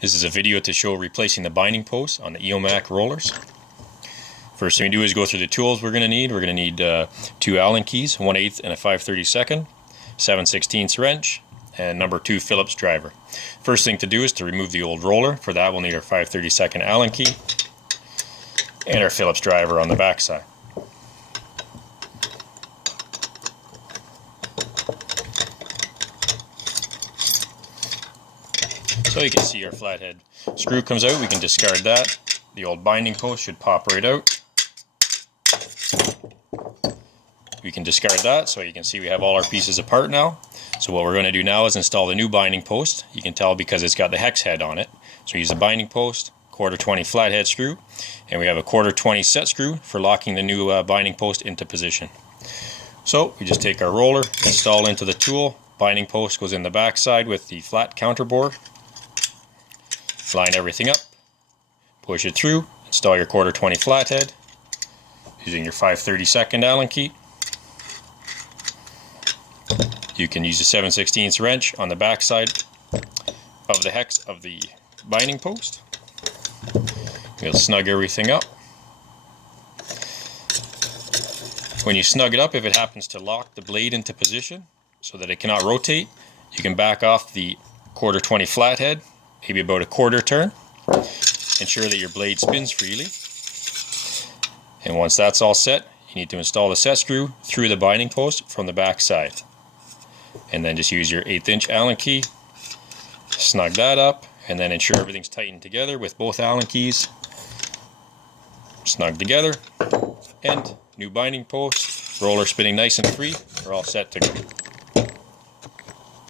This is a video to show replacing the binding posts on the Eomac rollers. First thing we do is go through the tools we're going to need. We're going to need 2 Allen keys, 1/8 and a 5/32, 7/16 wrench, and number 2 Phillips driver. First thing to do is to remove the old roller. For that we'll need our 5/32 Allen key and our Phillips driver on the back side. So you can see our flathead screw comes out. We can discard that. The old binding post should pop right out. We can discard that, so you can see we have all our pieces apart now. So what we're going to do now is install the new binding post. You can tell because it's got the hex head on it. So we use a binding post, 1/4-20 flathead screw, and we have a 1/4-20 set screw for locking the new binding post into position. So we just take our roller, install into the tool. Binding post goes in the back side with the flat counterboard. Line everything up, push it through, install your 1/4-20 flathead using your 5/32 Allen key. You can use a 7/16 wrench on the back side of the hex of the binding post. We'll snug everything up. When you snug it up, if it happens to lock the blade into position so that it cannot rotate, you can back off the 1/4-20 flathead, maybe about a 1/4 turn. Ensure that your blade spins freely. And once that's all set, you need to install the set screw through the binding post from the back side. And then just use your 1/8" Allen key, snug that up, and then ensure everything's tightened together with both Allen keys. Snug together, and new binding post, roller spinning nice and free. We're all set to go.